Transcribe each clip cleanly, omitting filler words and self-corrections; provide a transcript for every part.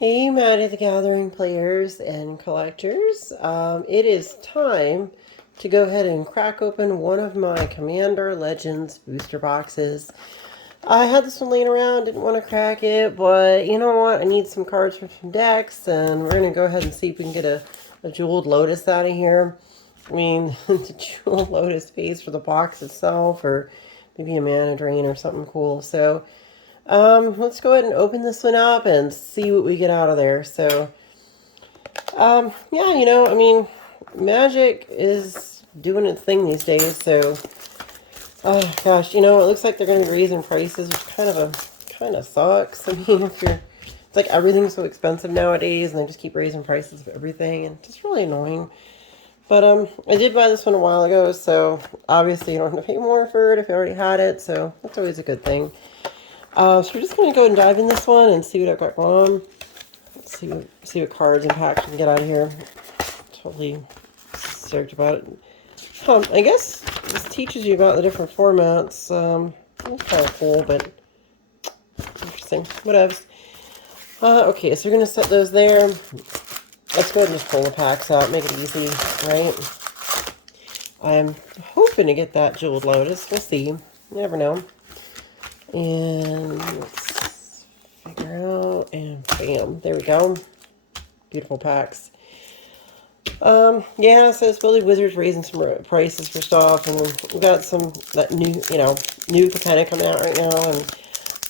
Hey, Magic the Gathering players and collectors. It is time to go ahead and crack open one of my Commander Legends booster boxes. I had this one laying around, didn't want to crack it, but you know what? I need some cards from some decks, and we're going to go ahead and see if we can get a jeweled Lotus out of here. I mean, the jeweled Lotus pays for the box itself, or maybe a mana drain or something cool. So, let's go ahead and open this one up and see what we get out of there. So, yeah, I mean, Magic is doing its thing these days. So, oh gosh, it looks like they're going to be raising prices, which kind of sucks. I mean, it's like everything's so expensive nowadays, and they just keep raising prices of everything, and it's just really annoying. But I did buy this one a while ago, so obviously you don't have to pay more for it if you already had it. So that's always a good thing. So we're just going to go and dive in this one and see what I've got going on. Let's see what cards and packs we can get out of here. Totally stoked about it. I guess this teaches you about the different formats. It's kind of cool, but interesting. Whatevs. Okay, so we're going to set those there. Let's go ahead and just pull the packs out. Make it easy, right? I'm hoping to get that Jeweled Lotus. We'll see. You never know. And let's figure out, and bam, there we go. Beautiful packs. Yeah, so it's Billy Wizards raising some prices for stuff, and we got some that new Capena coming out right now, and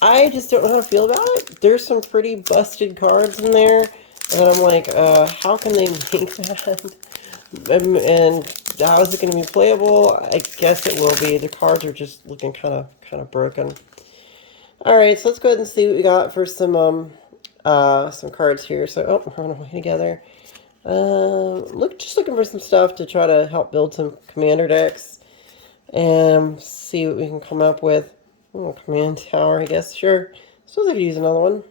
I just don't know how to feel about it. There's some pretty busted cards in there, and I'm like, how can they make that? And how is it going to be playable? I guess it will be. The cards are just looking kind of broken. Alright, so let's go ahead and see what we got for some cards here. So, we're on our way together. Just looking for some stuff to try to help build some commander decks. And see what we can come up with. Oh, command tower, I guess, sure. Suppose I could use another one.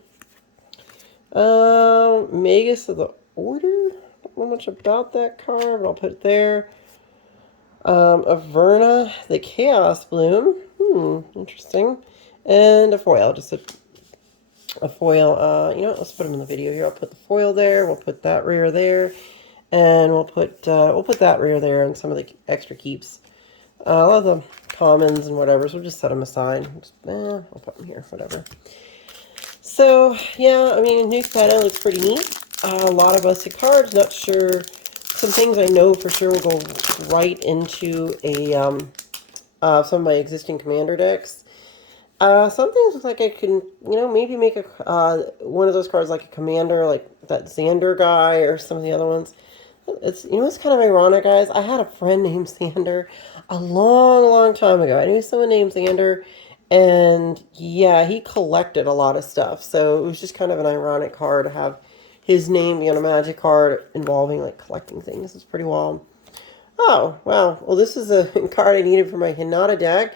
Magus of the Order? Don't know much about that card, but I'll put it there. Averna, the Chaos Bloom. Interesting. And a foil, just a foil. Let's put them in the video here. I'll put the foil there. We'll put that rare there, and we'll put that rare there, and some of the extra keeps. A lot of the commons and whatever. So we'll just set them aside. I'll put them here. Whatever. So yeah, I mean, new Capena looks pretty neat. A lot of busted cards. Not sure. Some things I know for sure will go right into some of my existing commander decks. Some things look like I can, maybe make one of those cards like a commander, like that Xander guy or some of the other ones. It's kind of ironic, guys. I had a friend named Xander a long, long time ago. I knew someone named Xander, and yeah, he collected a lot of stuff. So it was just kind of an ironic card to have his name be on a Magic card involving like collecting things. It's pretty wild. Oh, wow. Well, this is a card I needed for my Hinata deck.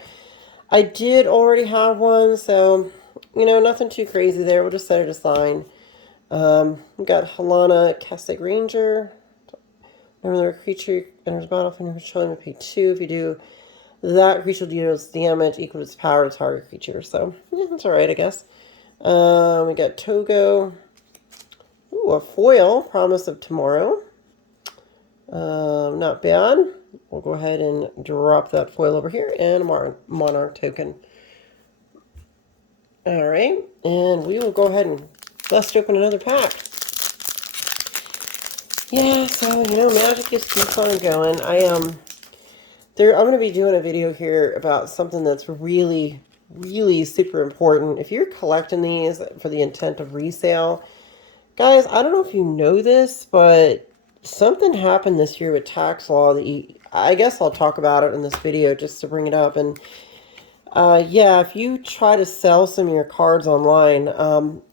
I did already have one, so, nothing too crazy there. We'll just set it aside. We got Halana, Castic Ranger. Whenever a creature enters the battlefield, you control him, pay 2. If you do, that creature deals damage equal to its power to target creature. So, yeah, that's alright, I guess. We got Togo. Ooh, a foil, Promise of Tomorrow. Not bad. We'll go ahead and drop that foil over here and a Monarch token. Alright, and we will go ahead and bust open another pack. Yeah, so, Magic just keeps on going. I'm going to be doing a video here about something that's really, really super important. If you're collecting these for the intent of resale, guys, I don't know if you know this, but something happened this year with tax law that I guess I'll talk about it in this video just to bring it up. And yeah, if you try to sell some of your cards online,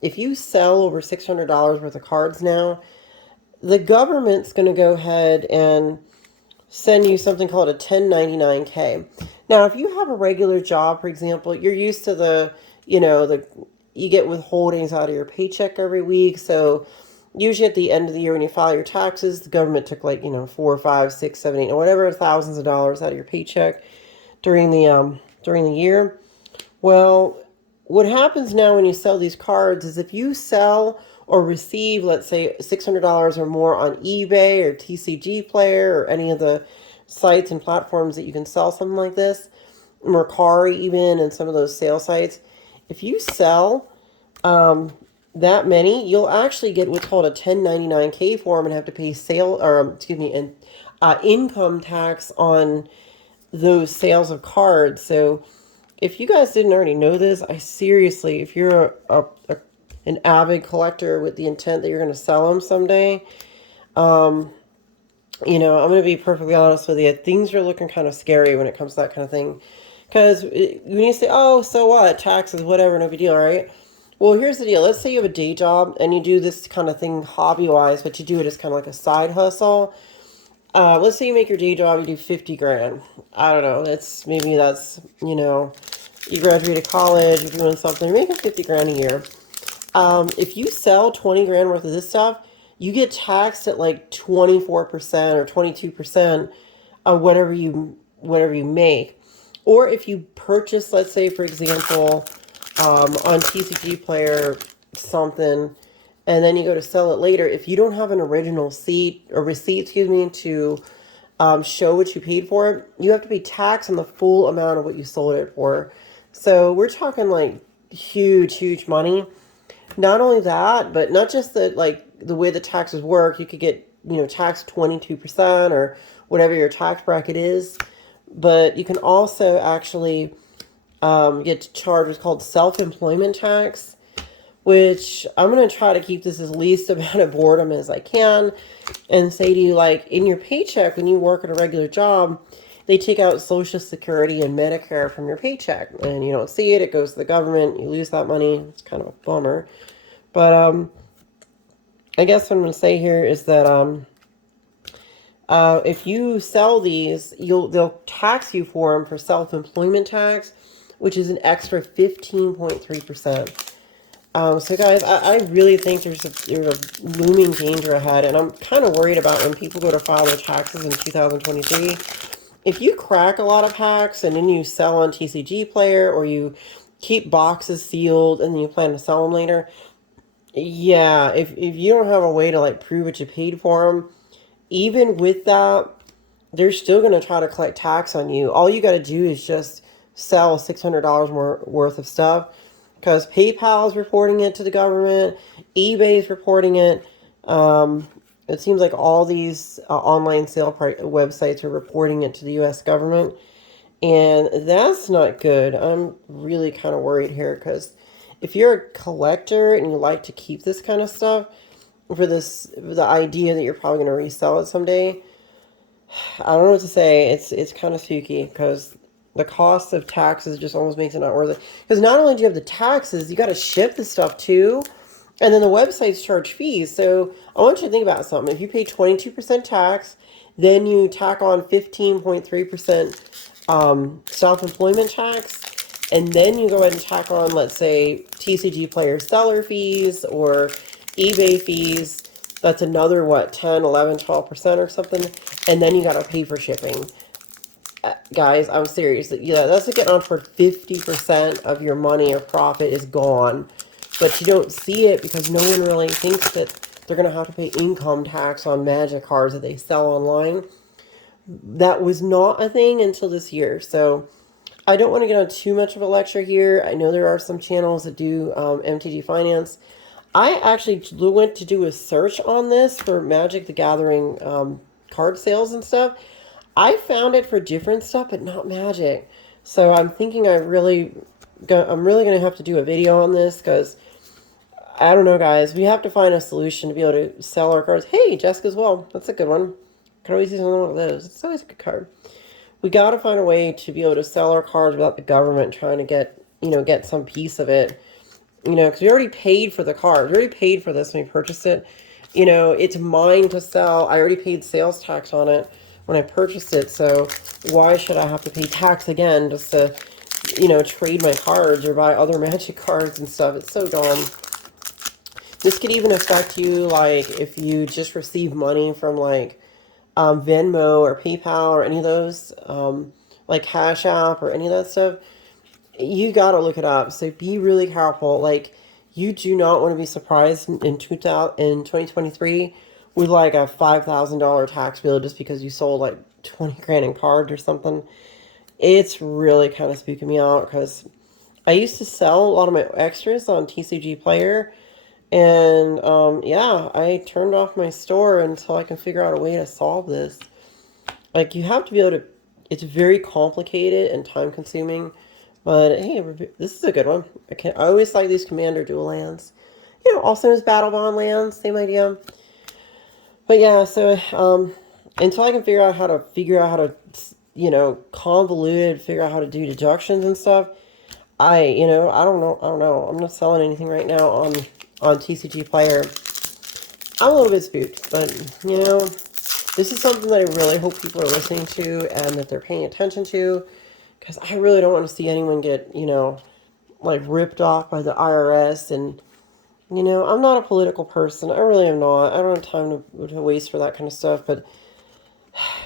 if you sell over $600 worth of cards now, the government's going to go ahead and send you something called a 1099-K. Now, if you have a regular job, for example, you're used to you get withholdings out of your paycheck every week. So usually at the end of the year when you file your taxes, the government took 4, 5, 6, 7, 8, or whatever, thousands of dollars out of your paycheck during the year. Well, what happens now when you sell these cards is if you sell or receive, let's say, $600 or more on eBay or TCG Player or any of the sites and platforms that you can sell something like this, Mercari even, and some of those sale sites, if you sell that many, you'll actually get what's called a 1099-K form and have to pay income tax on those sales of cards. So if you guys didn't already know this, I seriously, if you're an avid collector with the intent that you're going to sell them someday, you know, I'm going to be perfectly honest with you. Things are looking kind of scary when it comes to that kind of thing. Because when you say, oh, so what? Taxes, whatever, no big deal, right? Well, here's the deal. Let's say you have a day job and you do this kind of thing hobby-wise, but you do it as kind of like a side hustle. Let's say you make your day job, you do 50 grand. I don't know. Maybe that's, you know, you graduated college, you're doing something, you're making 50 grand a year. If you sell 20 grand worth of this stuff, you get taxed at like 24% or 22% of whatever you make. Or if you purchase, let's say, for example, on TCG Player something, and then you go to sell it later, if you don't have an original receipt, to show what you paid for it, you have to pay tax on the full amount of what you sold it for. So we're talking like huge money. Not only that, but not just the way the taxes work. You could get, you know, taxed 22% or whatever your tax bracket is, but you can also actually get charged what's called self-employment tax, which I'm going to try to keep this as least amount of boredom as I can and say to you, like, in your paycheck, when you work at a regular job, they take out Social Security and Medicare from your paycheck, and you don't see it. It goes to the government. You lose that money. It's kind of a bummer. But I guess what I'm going to say here is that if you sell these, they'll tax you for them for self-employment tax, which is an extra 15.3%. So guys, I really think there's a looming danger ahead, and I'm kind of worried about when people go to file their taxes in 2023. If you crack a lot of packs and then you sell on TCG Player, or you keep boxes sealed and then you plan to sell them later, yeah, if you don't have a way to like prove what you paid for them, even with that, they're still going to try to collect tax on you. All you got to do is just sell $600 more worth of stuff, because PayPal is reporting it to the government, eBay is reporting it. It seems like all these online sale websites are reporting it to the U.S. government, and that's not good. I'm really kind of worried here, because if you're a collector and you like to keep this kind of stuff for the idea that you're probably going to resell it someday, I don't know what to say. It's kind of spooky, because the cost of taxes just almost makes it not worth it. Because not only do you have the taxes, you got to ship the stuff too, and then the websites charge fees. So I want you to think about something. If you pay 22% tax, then you tack on 15.3% self-employment tax, and then you go ahead and tack on, let's say, TCG Player seller fees or eBay fees. That's another, what, 10, 11, 12% or something. And then you got to pay for shipping. Guys, I'm serious. Yeah, that's like getting on for 50% of your money or profit is gone. But you don't see it because no one really thinks that they're going to have to pay income tax on Magic cards that they sell online. That was not a thing until this year. So I don't want to get on too much of a lecture here. I know there are some channels that do MTG Finance. I actually went to do a search on this for Magic the Gathering card sales and stuff. I found it for different stuff, but not Magic. So I'm thinking I'm really going to have to do a video on this, because I don't know, guys. We have to find a solution to be able to sell our cards. Hey, Jessica's well. That's a good one. Could always use one of those. It's always a good card. We got to find a way to be able to sell our cards without the government trying to get some piece of it. Because we already paid for the card. We already paid for this when we purchased it. It's mine to sell. I already paid sales tax on it when I purchased it. So why should I have to pay tax again just to, trade my cards or buy other Magic cards and stuff? It's so dumb. This could even affect you, like, if you just receive money from, like, Venmo or PayPal or any of those, like Cash App or any of that stuff. You got to look it up. So be really careful. Like, you do not want to be surprised in 2023 with like a $5,000 tax bill just because you sold like 20 grand in cards or something. It's really kind of spooking me out because I used to sell a lot of my extras on TCG Player, and yeah, I turned off my store until I can figure out a way to solve this. Like, you have to be able to, it's very complicated and time consuming, but hey, this is a good one. I always like these Commander dual lands. You know, also as Battle Bond lands, same idea. But yeah, so until I can figure out how to, you know, convoluted, figure out how to do deductions and stuff, you know, I don't know. I'm not selling anything right now on TCG Player. I'm a little bit spooked, but you know, this is something that I really hope people are listening to and that they're paying attention to, because I really don't want to see anyone get, you know, like ripped off by the IRS. And you know, I'm not a political person. I really am not. I don't have time to waste for that kind of stuff. But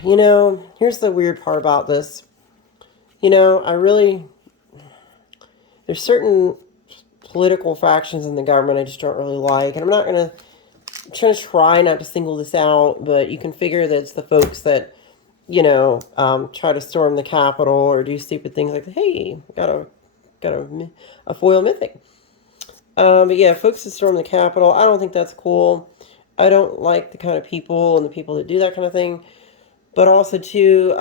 you know, here's the weird part about this. You know, there's certain political factions in the government I just don't really like, and I'm not gonna. I'm trying to try not to single this out, but you can figure that it's the folks that, you know, try to storm the Capitol or do stupid things like, hey, got a foil mythic. But yeah, folks that storm the Capitol, I don't think that's cool. I don't like the kind of people and the people that do that kind of thing. But also, too,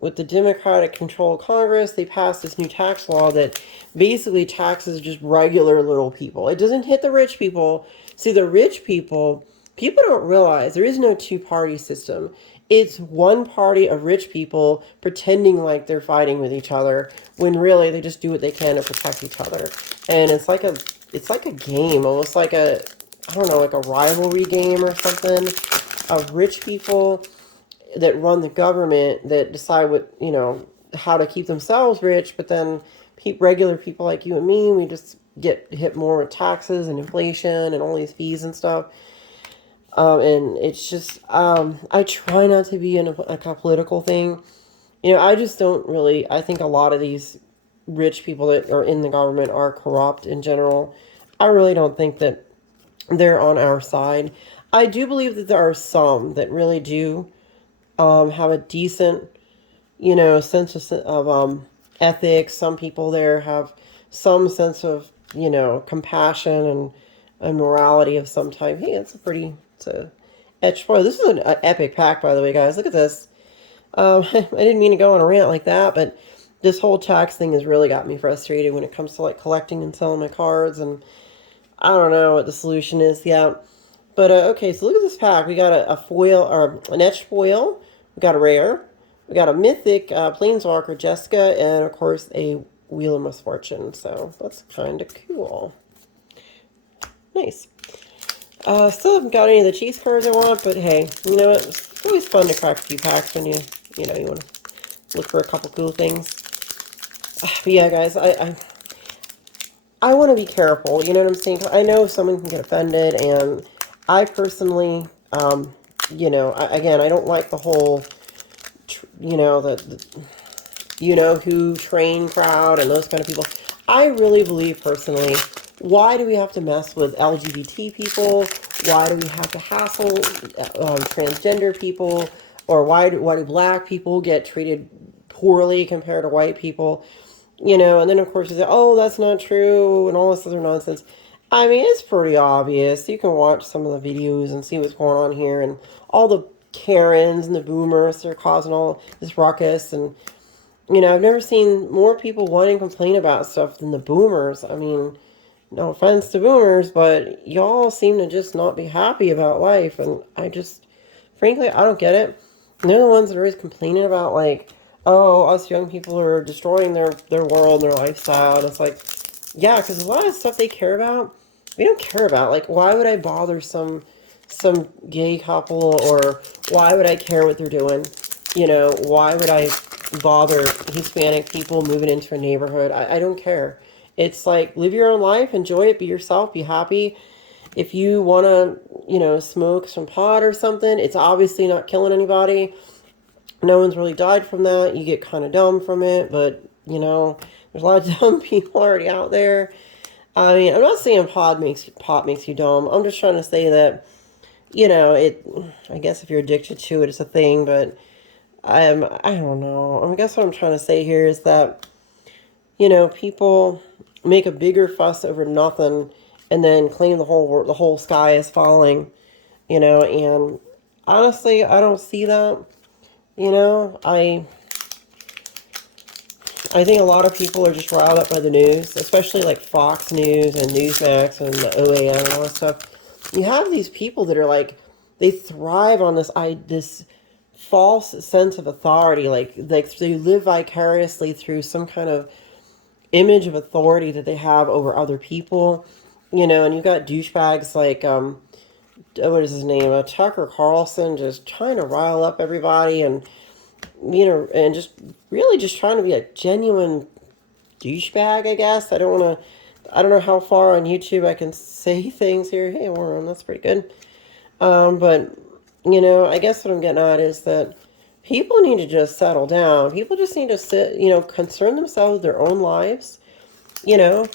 with the Democratic-controlled Congress, they passed this new tax law that basically taxes just regular little people. It doesn't hit the rich people. See, the rich people don't realize there is no two-party system. It's one party of rich people pretending like they're fighting with each other when really they just do what they can to protect each other. And it's like a game, almost like I don't know, like a rivalry game or something of rich people that run the government that decide what, you know, how to keep themselves rich, but then regular people like you and me, we just get hit more with taxes and inflation and all these fees and stuff. And it's just, I try not to be in a political thing. You know, I just don't really, I think a lot of these rich people that are in the government are corrupt in general. I really don't think that they're on our side. I do believe that there are some that really do have a decent, you know, sense of ethics. Some people there have some sense of, you know, compassion and morality of some type. Hey, it's a etched foil. This is an epic pack, by the way, guys. Look at this. I didn't mean to go on a rant like that, but this whole tax thing has really got me frustrated when it comes to like collecting and selling my cards, and I don't know what the solution is yet. But okay, so look at this pack. We got a foil, or an etched foil. We got a rare. We got a mythic Planeswalker, Jessica, and of course a Wheel of Misfortune. So that's kind of cool. Nice. Still haven't got any of the cheese cards I want, but hey, you know what? It's always fun to crack a few packs when you want to look for a couple cool things. But yeah, guys, I want to be careful. You know what I'm saying? I know someone can get offended, and I personally, you know, again, I don't like the whole, you know, the you know who train crowd and those kind of people. I really believe personally, why do we have to mess with LGBT people? Why do we have to hassle transgender people? Or why do black people get treated poorly compared to white people? You know, and then of course you say, oh, that's not true, and all this other nonsense. I mean, it's pretty obvious. You can watch some of the videos and see what's going on here, and all the Karens and the boomers that are causing all this ruckus. And, you know, I've never seen more people wanting to complain about stuff than the boomers. I mean, no offense to boomers, but y'all seem to just not be happy about life. And I just, frankly, I don't get it. And they're the ones that are always complaining about, like, oh, us young people are destroying their world and their lifestyle. And it's like, yeah, because a lot of stuff they care about, we don't care about. Like, why would I bother some gay couple, or why would I care what they're doing? You know, why would I bother Hispanic people moving into a neighborhood? I don't care. It's like, live your own life, enjoy it, be yourself, be happy. If you want to, you know, smoke some pot or something, it's obviously not killing anybody. No one's really died from that. You get kind of dumb from it, but, you know, there's a lot of dumb people already out there. I mean, I'm not saying pot makes you dumb. I'm just trying to say that, I guess if you're addicted to it, it's a thing. But I don't know. I guess what I'm trying to say here is that, people make a bigger fuss over nothing, and then claim the whole sky is falling. And honestly, I don't see that. I think a lot of people are just riled up by the news, especially like Fox News and Newsmax and the OAN and all that stuff. You have these people that are like, they thrive on this false sense of authority, like they live vicariously through some kind of image of authority that they have over other people. And you've got douchebags like what is his name, Tucker Carlson, just trying to rile up everybody, and just really just trying to be a genuine douchebag, I guess. I don't know how far on YouTube I can say things here. Hey, Warren, that's pretty good. But, I guess what I'm getting at is that people need to just settle down. People just need to concern themselves with their own lives, you know,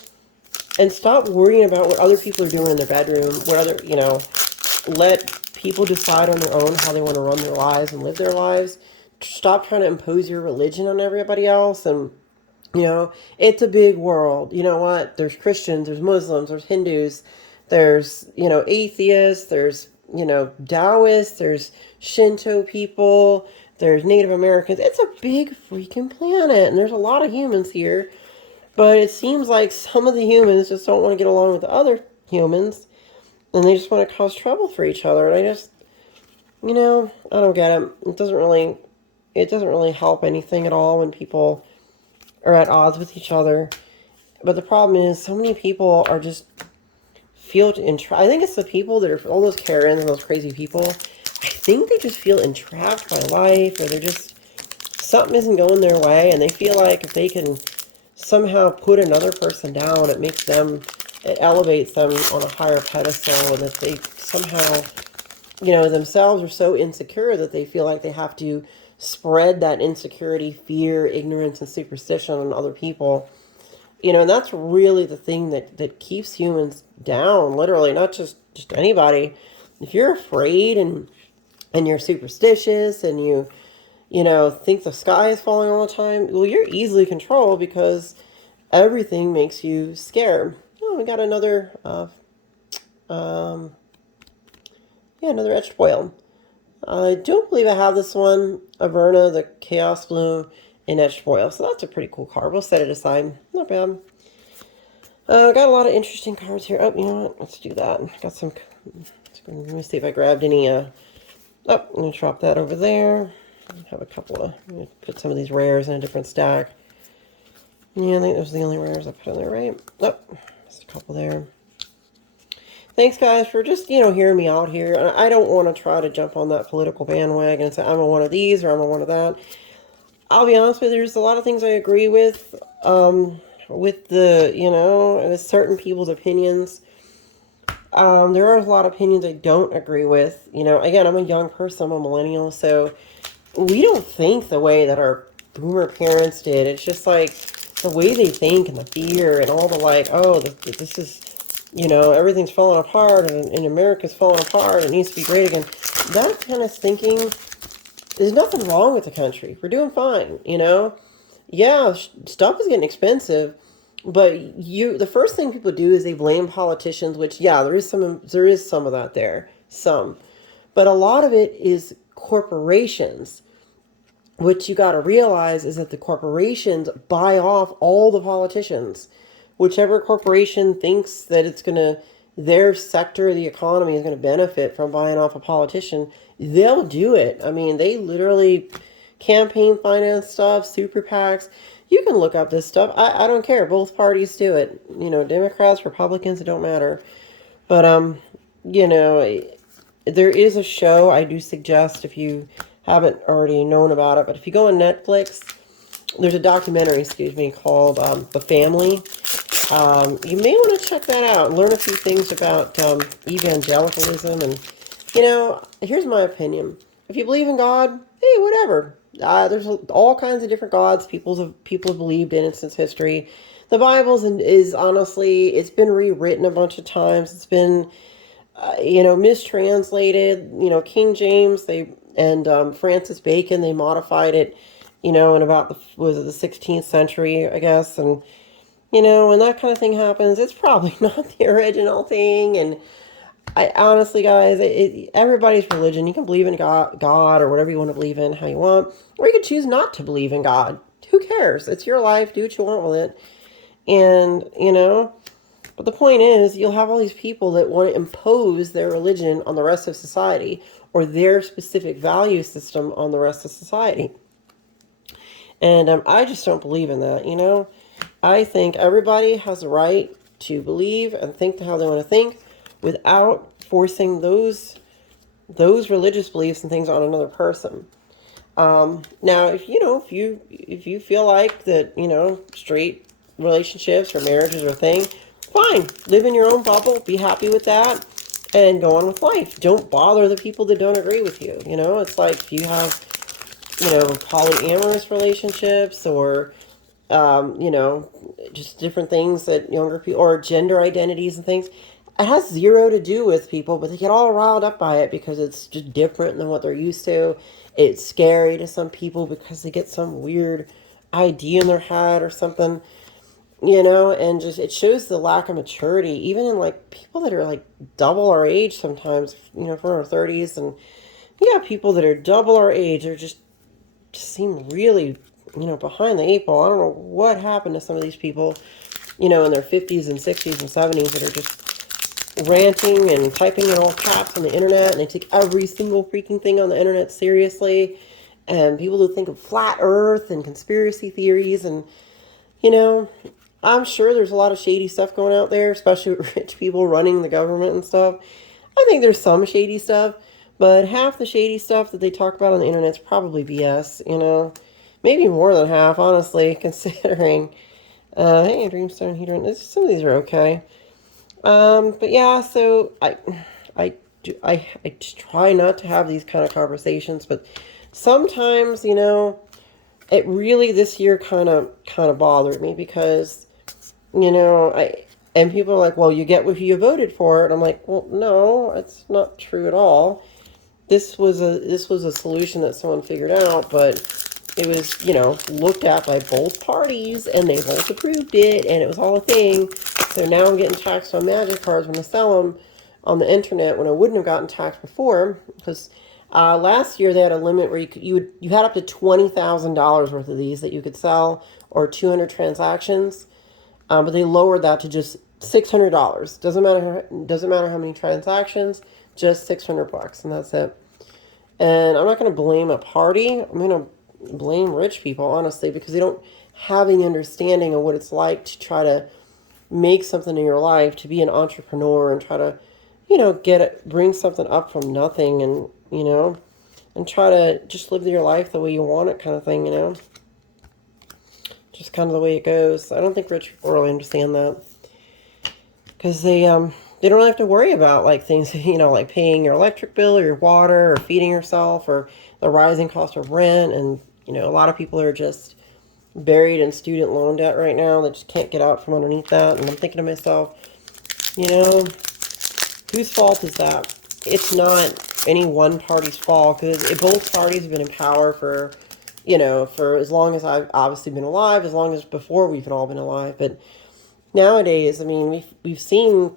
and stop worrying about what other people are doing in their bedroom, let people decide on their own how they want to run their lives and live their lives. Stop trying to impose your religion on everybody else. And, it's a big world. You know what? There's Christians, there's Muslims, there's Hindus, there's, atheists, there's, Taoists, there's Shinto people, there's Native Americans. It's a big freaking planet, and there's a lot of humans here. But it seems like some of the humans just don't want to get along with the other humans, and they just want to cause trouble for each other. And I just, I don't get it. It doesn't really help anything at all when people are at odds with each other. But the problem is, so many people are just I think it's the people that are all those Karens and those crazy people. I think they just feel entrapped by life, or they're just something isn't going their way, and they feel like if they can somehow put another person down, it elevates them on a higher pedestal, and that they somehow, themselves are so insecure that they feel like they have to spread that insecurity, fear, ignorance, and superstition on other people. And that's really the thing that keeps humans down, literally, not just anybody. If you're afraid and you're superstitious and you think the sky is falling all the time, well, you're easily controlled because everything makes you scared. Oh, we got another, another etched foil. I don't believe I have this one, Averna, the Chaos Blue in etched foil. So that's a pretty cool card. We'll set it aside. Not bad. Got a lot of interesting cards here. Oh, you know what? Let's do that. Got some. Let me see if I grabbed any. I'm going to drop that over there. Have a couple of. I'm going to put some of these rares in a different stack. Yeah, I think those are the only rares I put in there, right? Oh, just a couple there. Thanks, guys, for just, hearing me out here. I don't want to try to jump on that political bandwagon and say I'm a one of these or I'm a one of that. I'll be honest with you, there's a lot of things I agree with with certain people's opinions. There are a lot of opinions I don't agree with. Again, I'm a young person, I'm a millennial, so we don't think the way that our boomer parents did. It's just like the way they think and the fear and all the this is, everything's falling apart and America's falling apart. It needs to be great again. That kind of thinking, there's nothing wrong with the country. We're doing fine, Yeah, stuff is getting expensive, but the first thing people do is they blame politicians, which, yeah, there is some of that there, some. But a lot of it is corporations. What you got to realize is that the corporations buy off all the politicians. Whichever corporation thinks that their sector of the economy is going to benefit from buying off a politician, they'll do it. I mean, they literally campaign finance stuff, super PACs. You can look up this stuff. I don't care. Both parties do it. Democrats, Republicans, it don't matter. But, there is a show I do suggest if you haven't already known about it. But if you go on Netflix, there's a documentary, called The Family. You may want to check that out and learn a few things about evangelicalism. And, here's my opinion. If you believe in God, hey, whatever. There's all kinds of different gods people have believed in since history. The Bible is honestly, it's been rewritten a bunch of times. It's been, mistranslated. King James, and Francis Bacon, they modified it, in about was it the 16th century, I guess. And, when that kind of thing happens, it's probably not the original thing. And I honestly, guys, everybody's religion. You can believe in God or whatever you want to believe in, how you want, or you could choose not to believe in God. Who cares? It's your life. Do what you want with it. And, but the point is, you'll have all these people that want to impose their religion on the rest of society or their specific value system on the rest of society. And I just don't believe in that, I think everybody has a right to believe and think how they want to think without forcing those religious beliefs and things on another person. Now, if you feel like that, straight relationships or marriages are a thing, fine. Live in your own bubble. Be happy with that, and go on with life. Don't bother the people that don't agree with you. It's like if you have, polyamorous relationships or, just different things that younger people or gender identities and things. It has zero to do with people, but they get all riled up by it because it's just different than what they're used to. It's scary to some people because they get some weird idea in their head or something, and just it shows the lack of maturity, even in like people that are like double our age sometimes, from our 30s. And yeah, people that are double our age are just seem really, behind the eight ball. I don't know what happened to some of these people, in their 50s and 60s and 70s that are just ranting and typing in all caps on the internet, and they take every single freaking thing on the internet seriously. And people who think of flat earth and conspiracy theories, and I'm sure there's a lot of shady stuff going out there, especially with rich people running the government and stuff. I think there's some shady stuff, but half the shady stuff that they talk about on the internet is probably BS, maybe more than half, honestly, considering hey, Dreamstone Heater, some of these are okay. But yeah, so I just try not to have these kind of conversations, but sometimes, it really this year kind of bothered me because, and people are like, well, you get what you voted for, and I'm like, well, no, it's not true at all. This was a solution that someone figured out, but it was, looked at by both parties, and they both approved it, and it was all a thing. So now I'm getting taxed on magic cards when I sell them on the internet when I wouldn't have gotten taxed before. Because last year they had a limit where you had up to $20,000 worth of these that you could sell, or 200 transactions, but they lowered that to just $600. Doesn't matter how many transactions, just $600, and that's it. And I'm not going to blame a party. I'm going to blame rich people, honestly, because they don't have any understanding of what it's like to try to make something in your life, to be an entrepreneur and try to, bring something up from nothing, and, and try to just live your life the way you want it, kind of thing, just kind of the way it goes. I don't think rich people really understand that, because they don't have to worry about like things, like paying your electric bill or your water or feeding yourself or the rising cost of rent. And, a lot of people are just buried in student loan debt right now. They just can't get out from underneath that. And I'm thinking to myself, whose fault is that? It's not any one party's fault, because both parties have been in power for, for as long as I've obviously been alive, as long as before we've all been alive. But nowadays, I mean, we've seen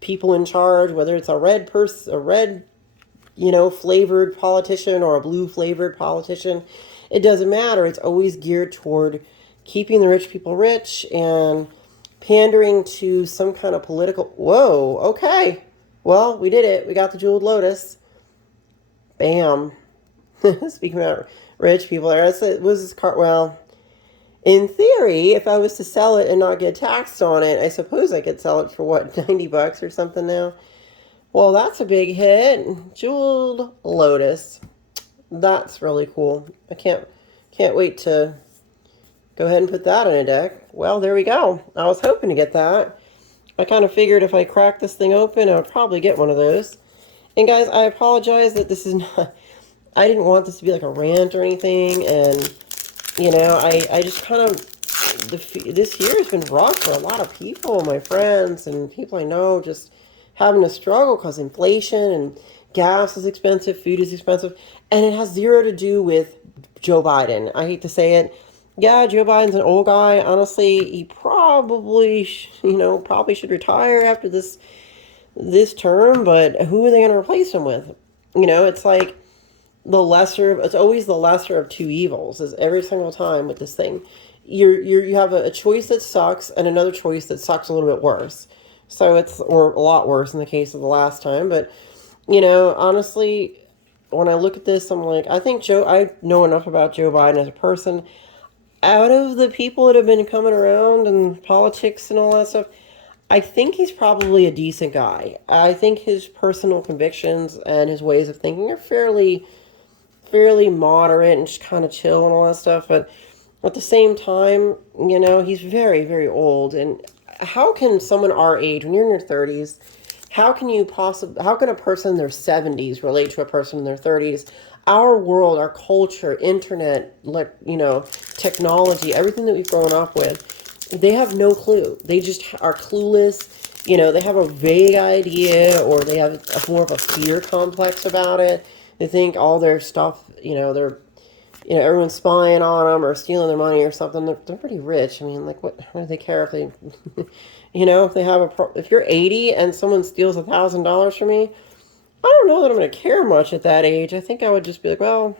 people in charge, whether it's a red flavored politician or a blue flavored politician. It doesn't matter. It's always geared toward keeping the rich people rich and pandering to some kind of political. Whoa, okay. Well, we did it. We got the jeweled Lotus. Bam. Speaking about rich people, was this card? Well, in theory, if I was to sell it and not get taxed on it, I suppose I could sell it for what, $90 or something now. Well, that's a big hit. Jeweled Lotus. That's really cool. I can't wait to go ahead and put that in a deck. Well, there we go. I was hoping to get that. I kind of figured if I cracked this thing open, I would probably get one of those. And guys, I apologize that this is not, I didn't want this to be like a rant or anything. And, I just kind of this year has been rough for a lot of people, my friends and people I know, just having to struggle because inflation and gas is expensive, food is expensive, and it has zero to do with Joe Biden. I hate to say it. Yeah, Joe Biden's an old guy. Honestly, he probably, probably should retire after this term, but who are they going to replace him with? It's like it's always the lesser of two evils is every single time with this thing. You have a choice that sucks and another choice that sucks a little bit worse. So or a lot worse in the case of the last time. But, honestly, when I look at this, I'm like, I know enough about Joe Biden as a person. Out of the people that have been coming around and politics and all that stuff, I think he's probably a decent guy. I think his personal convictions and his ways of thinking are fairly moderate and just kind of chill and all that stuff. But at the same time, he's very, very old. And how can someone our age, when you're in your 30s, how can a person in their 70s relate to a person in their 30s? Our world, our culture, internet, technology, everything that we've grown up with, they have no clue. They just are clueless. They have a vague idea, or they have more of a fear complex about it. They think all their stuff, everyone's spying on them or stealing their money or something. They're pretty rich. I mean, like, what do they care if they, if they if you're 80 and someone steals $1,000 from me, I don't know that I'm going to care much at that age. I think I would just be like, well,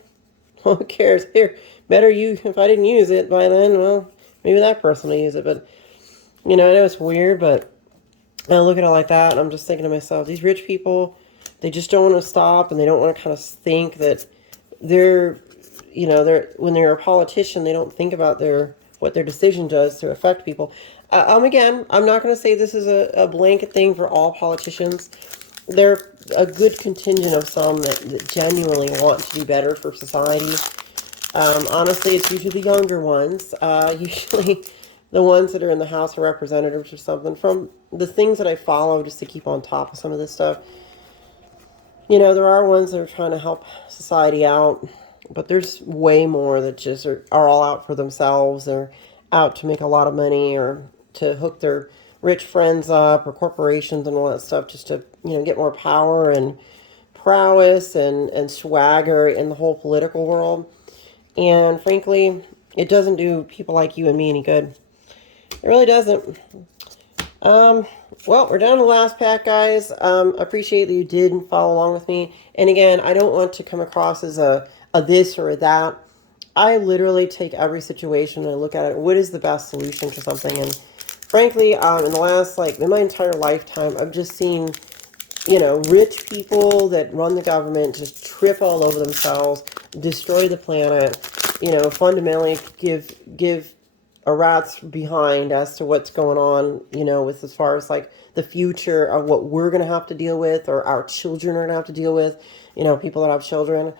who cares? Here, if I didn't use it by then, well, maybe that person will use it. But, I know it's weird, but I look at it like that and I'm just thinking to myself, these rich people, they just don't want to stop, and they don't want to kind of think that when they're a politician, they don't think about what their decision does to affect people. Again, I'm not going to say this is a blanket thing for all politicians. They're a good contingent of some that genuinely want to do better for society. Honestly, it's usually the younger ones, usually the ones that are in the House of Representatives or something. From the things that I follow just to keep on top of some of this stuff, there are ones that are trying to help society out, but there's way more that just are all out for themselves. They're out to make a lot of money or to hook their rich friends up or corporations and all that stuff just to, get more power and prowess and swagger in the whole political world. And frankly, it doesn't do people like you and me any good. It really doesn't. Well, we're down to the last pack, guys. Appreciate that you did follow along with me. And again, I don't want to come across as a this or a that. I literally take every situation and I look at it. What is the best solution to something? And frankly, in the last, in my entire lifetime, I've just seen, rich people that run the government just trip all over themselves, destroy the planet, fundamentally give a rat's behind as to what's going on, with as far as the future of what we're going to have to deal with or our children are going to have to deal with, people that have children.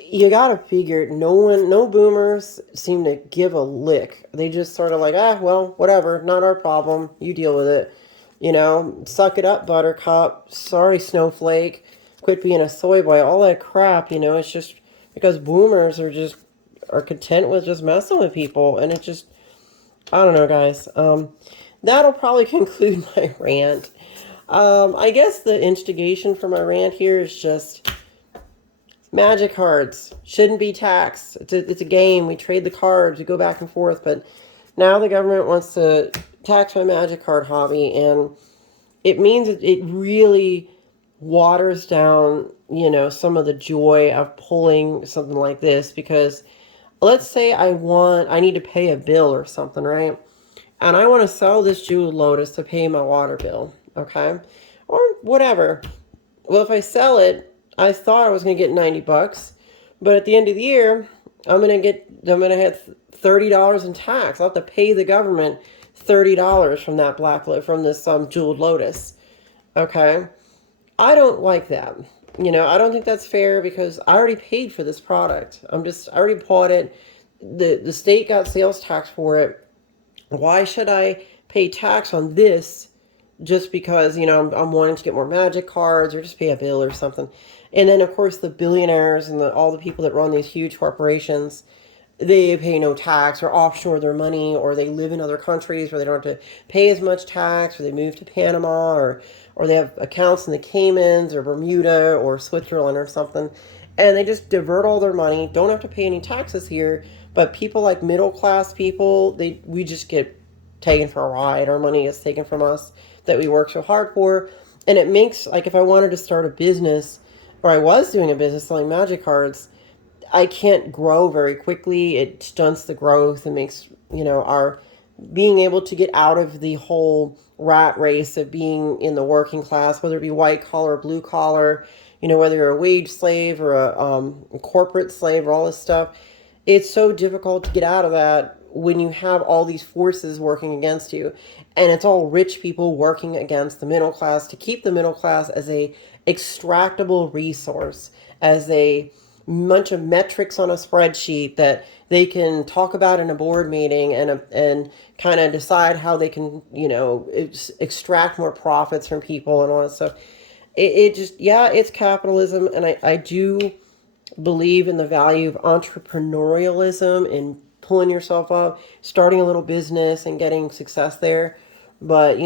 You got to figure no boomers seem to give a lick. They just sort of well, whatever, not our problem. You deal with it. Suck it up, buttercup. Sorry, snowflake. Quit being a soy boy. All that crap, it's just because boomers are content with just messing with people. And it just, I don't know, guys. That'll probably conclude my rant. I guess the instigation for my rant here is just magic cards shouldn't be taxed. It's a game. We trade the cards. We go back and forth. But now the government wants to tax my magic card hobby. And it means it really waters down, some of the joy of pulling something like this. Because let's say I need to pay a bill or something, right? And I want to sell this jeweled lotus to pay my water bill, okay? Or whatever. Well, if I sell it, I thought I was going to get $90, but at the end of the year, I'm going to have $30 in tax. I'll have to pay the government $30 from this jeweled lotus. Okay? I don't like that. I don't think that's fair because I already paid for this product. I already bought it. The state got sales tax for it. Why should I pay tax on this just because, I'm wanting to get more magic cards or just pay a bill or something? And then, of course, the billionaires and all the people that run these huge corporations, they pay no tax or offshore their money, or they live in other countries where they don't have to pay as much tax, or they move to Panama, or they have accounts in the Caymans or Bermuda or Switzerland or something, and they just divert all their money, don't have to pay any taxes here. But people like middle class people, we just get taken for a ride. Our money is taken from us that we work so hard for. And it makes, like, if I wanted to start a business, or I was doing a business selling magic cards, I can't grow very quickly. It stunts the growth and makes, our being able to get out of the whole rat race of being in the working class, whether it be white collar, blue collar, whether you're a wage slave or a corporate slave or all this stuff. It's so difficult to get out of that when you have all these forces working against you. And it's all rich people working against the middle class to keep the middle class as a extractable resource, as a bunch of metrics on a spreadsheet that they can talk about in a board meeting and kind of decide how they can, extract more profits from people and all that stuff. It just, yeah, it's capitalism. And I do believe in the value of entrepreneurialism and pulling yourself up, starting a little business and getting success there. But,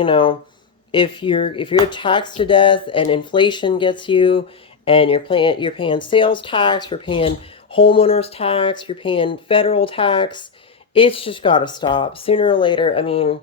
if you're taxed to death and inflation gets you, and you're paying sales tax, you're paying homeowners tax, you're paying federal tax, it's just got to stop sooner or later. I mean,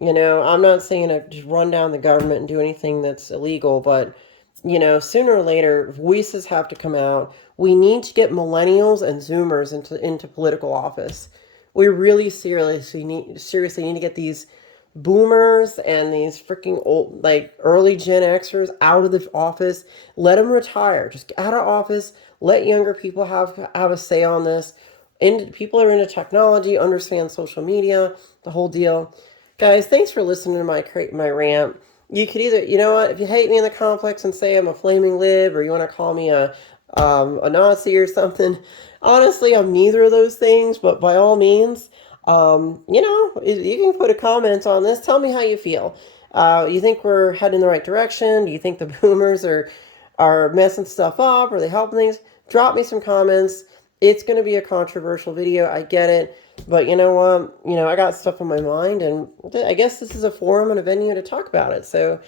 I'm not saying to just run down the government and do anything that's illegal, but sooner or later, voices have to come out. We need to get millennials and Zoomers into political office. We really seriously need to get these boomers and these freaking old, like, early Gen Xers out of the office. Let them retire. Just get out of office. Let younger people have a say on this. And people are into technology, understand social media, the whole deal. Guys, thanks for listening to my rant. You could either, if you hate me in the complex and say I'm a flaming lib, or you want to call me a Nazi or something. Honestly, I'm neither of those things, but by all means, you can put a comment on this. Tell me how you feel. You think we're heading in the right direction? Do you think the boomers are messing stuff up? Are they helping things? Drop me some comments. It's going to be a controversial video. I get it. But you know what? I got stuff on my mind, and I guess this is a forum and a venue to talk about it. So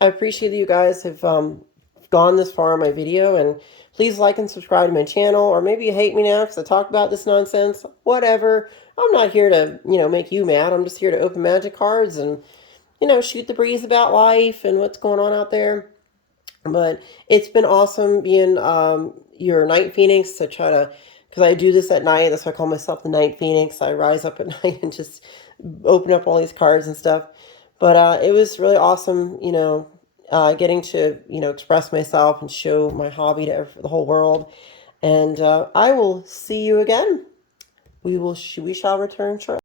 I appreciate that you guys have gone this far in my video, and please like and subscribe to my channel. Or maybe you hate me now because I talk about this nonsense. Whatever. I'm not here to, make you mad. I'm just here to open magic cards and, shoot the breeze about life and what's going on out there. But it's been awesome being your night phoenix. I try to, because I do this at night. That's why I call myself the night phoenix. I rise up at night and just open up all these cards and stuff. But it was really awesome, getting to, express myself and show my hobby to the whole world. And I will see you again. We shall return shortly.